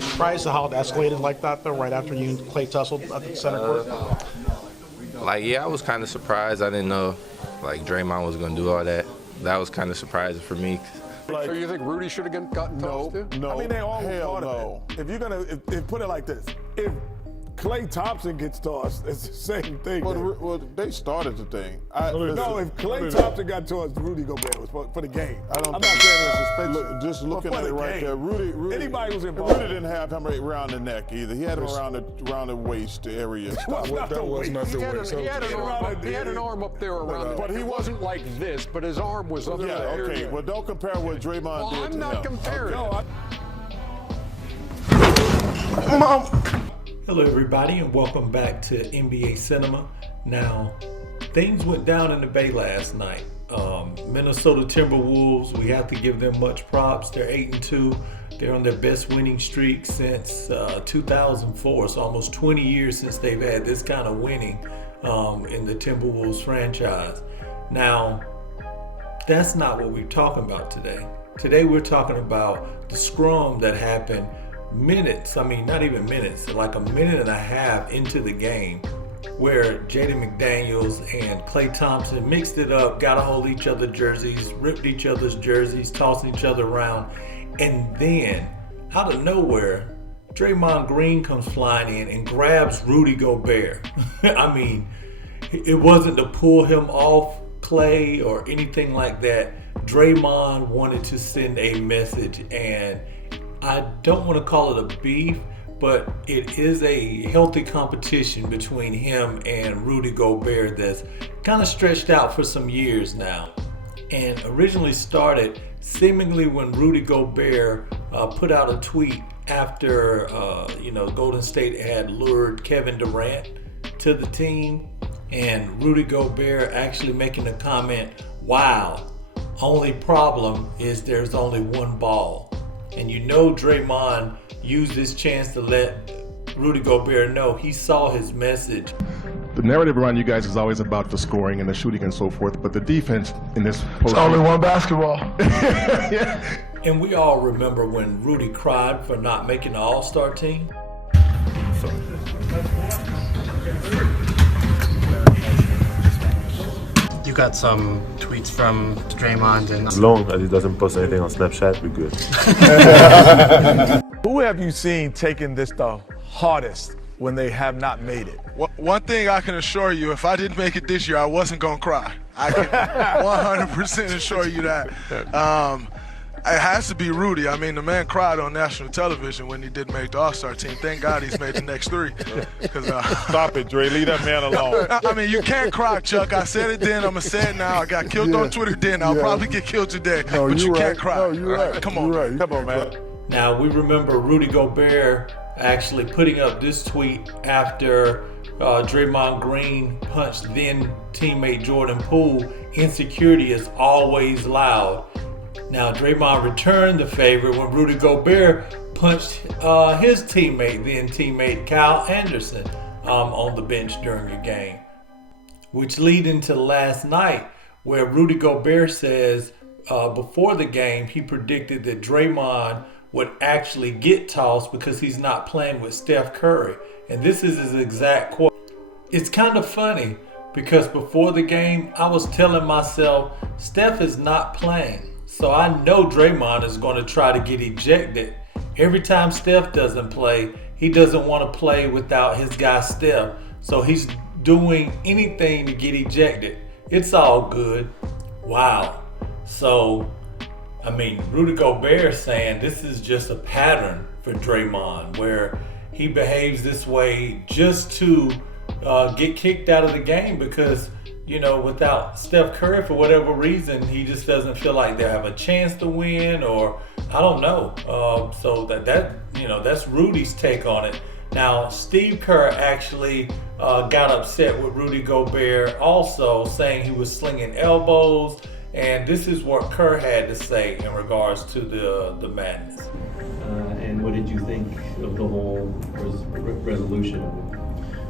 surprised at how it escalated like that, though, right after you and Klay tussled at the center court? I was kind of surprised. I didn't know, Draymond was going to do all that. That was kind of surprising for me. So you think Rudy should have gotten tossed too? No. I mean, they all Hell part no. of it. If you're gonna, if put it like this, if Klay Thompson gets tossed, it's the same thing. Well, they started the thing. No, if Klay Thompson got tossed, Rudy Gobert was for the game. I'm not think- saying it's suspension. Just looking but at for it the right game. there, Rudy. Anybody was involved. Rudy didn't have him around the neck either. He had him around the waist area. That was not the way. He had an arm up there around But it. he wasn't like this, but his arm was up Yeah, there. okay. Well, don't compare what Draymond did to I'm him. not comparing. No, Hello everybody and welcome back to NBA Cinema. Now, things went down in the Bay last night. Minnesota Timberwolves, we have to give them much props. They're 8-2. They're on their best winning streak since 2004. It's almost 20 years since they've had this kind of winning in the Timberwolves franchise. Now, that's not what we're talking about today. Today we're talking about the scrum that happened not even minutes, like a minute and a half into the game, where Jaden McDaniels and Klay Thompson mixed it up, got a hold of each other's jerseys, ripped each other's jerseys, tossing each other around, and then, out of nowhere, Draymond Green comes flying in and grabs Rudy Gobert. I mean, it wasn't to pull him off Klay or anything like that. Draymond wanted to send a message, and I don't want to call it a beef, but it is a healthy competition between him and Rudy Gobert that's kind of stretched out for some years now. And originally started seemingly when Rudy Gobert put out a tweet after Golden State had lured Kevin Durant to the team, and Rudy Gobert actually making a comment, "Wow, only problem is there's only one ball." And Draymond used this chance to let Rudy Gobert know he saw his message. The narrative around you guys is always about the scoring and the shooting and so forth, but the defense in this it's only one basketball. Yeah. And we all remember when Rudy cried for not making the All-Star team. You got some tweets from Draymond and as long as he doesn't post anything on Snapchat, we're good. Who have you seen taking this the hardest when they have not made it? One thing I can assure you, if I didn't make it this year, I wasn't going to cry. I can 100% assure you that. It has to be Rudy. I mean, the man cried on national television when he didn't make the All-Star team. Thank God he's made the next three. Stop it, Dre. Leave that man alone. I mean, you can't cry, Chuck. I said it then. I'm going to say it now. I got killed on Twitter then. I'll probably get killed today. No, but you right. can't cry. No, you're right. Come on. You're right. Come on, man. Now, we remember Rudy Gobert actually putting up this tweet after Draymond Green punched then teammate Jordan Poole. "Insecurity is always loud." Now, Draymond returned the favor when Rudy Gobert punched his teammate Kyle Anderson on the bench during a game. Which lead into last night, where Rudy Gobert says before the game he predicted that Draymond would actually get tossed because he's not playing with Steph Curry. And this is his exact quote. It's kind of funny because before the game I was telling myself Steph is not playing. So I know Draymond is going to try to get ejected. Every time Steph doesn't play, he doesn't want to play without his guy Steph. So he's doing anything to get ejected. It's all good. Wow. So, Rudy Gobert saying this is just a pattern for Draymond where he behaves this way just to get kicked out of the game because without Steph Curry, for whatever reason, he just doesn't feel like they have a chance to win, or I don't know. So that's Rudy's take on it. Now, Steve Kerr actually got upset with Rudy Gobert, also saying he was slinging elbows, and this is what Kerr had to say in regards to the madness. And what did you think of the whole resolution?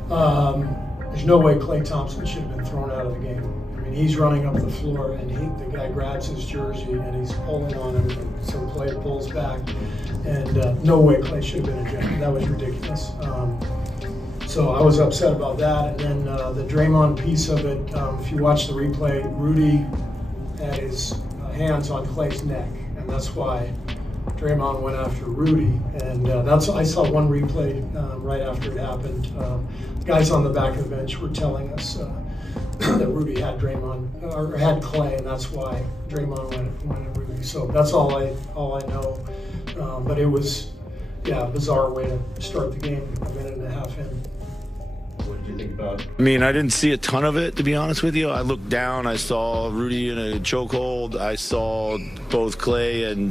There's no way Klay Thompson should have been thrown out of the game. mean, he's running up the floor, and the guy grabs his jersey, and he's pulling on him, and so Klay pulls back, and no way Klay should have been ejected. That was ridiculous. So I was upset about that, and then the Draymond piece of it, if you watch the replay, Rudy had his hands on Klay's neck, and that's why Draymond went after Rudy, and I saw one replay right after it happened. Guys on the back of the bench were telling us that Rudy had Draymond or had Klay, and that's why Draymond went at Rudy. So that's all I know. But it was a bizarre way to start the game a minute and a half in. What did you think about it? I mean, I didn't see a ton of it, to be honest with you. I looked down, I saw Rudy in a chokehold. I saw both Klay and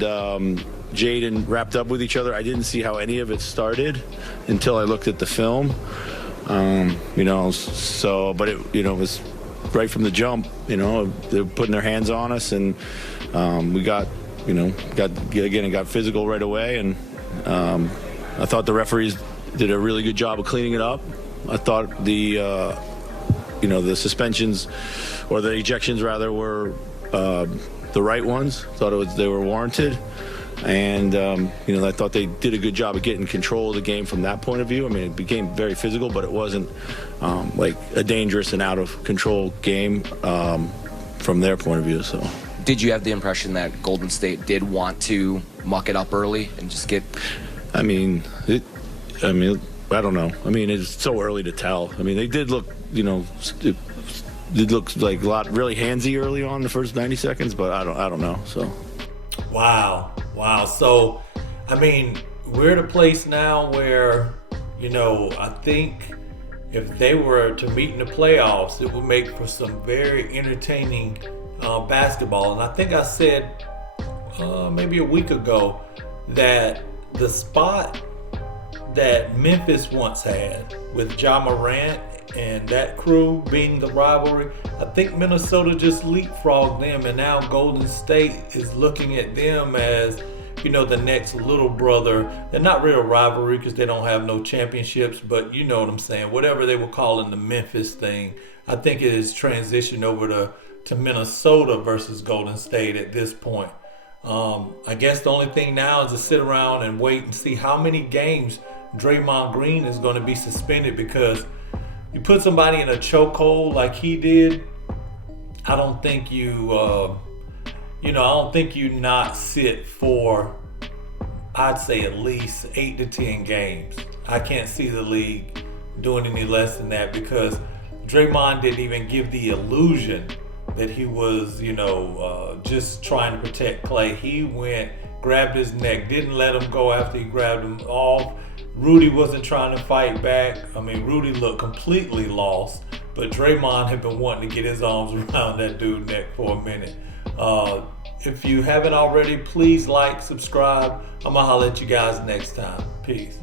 Jaden wrapped up with each other. I didn't see how any of it started until I looked at the film. But it was right from the jump. They're putting their hands on us, and we got physical right away. And I thought the referees did a really good job of cleaning it up. I thought the suspensions or the ejections rather were the right ones. Thought they were warranted. And, I thought they did a good job of getting control of the game from that point of view. I mean, it became very physical, but it wasn't like a dangerous and out of control game from their point of view. So, did you have the impression that Golden State did want to muck it up early and just get? I don't know. I mean, it's so early to tell. I mean, they did look, it did look like a lot really handsy early on the first 90 seconds, but I don't know. So. Wow. So, I mean, we're at a place now where, I think if they were to meet in the playoffs, it would make for some very entertaining basketball. And I think I said maybe a week ago that the spot that Memphis once had with Ja Morant and that crew being the rivalry, I think Minnesota just leapfrogged them, and now Golden State is looking at them as, the next little brother. They're not real rivalry because they don't have no championships, but you know what I'm saying. Whatever they were calling the Memphis thing, I think it has transitioned over to Minnesota versus Golden State at this point. I guess the only thing now is to sit around and wait and see how many games Draymond Green is going to be suspended, because you put somebody in a chokehold like he did, I don't think you not sit for, I'd say at least 8 to 10 games. I can't see the league doing any less than that, because Draymond didn't even give the illusion that he was, just trying to protect Klay. He went, grabbed his neck, didn't let him go after he grabbed him off. Rudy wasn't trying to fight back. I mean, Rudy looked completely lost, but Draymond had been wanting to get his arms around that dude's neck for a minute. If you haven't already, please like, subscribe. I'm going to holler at you guys next time. Peace.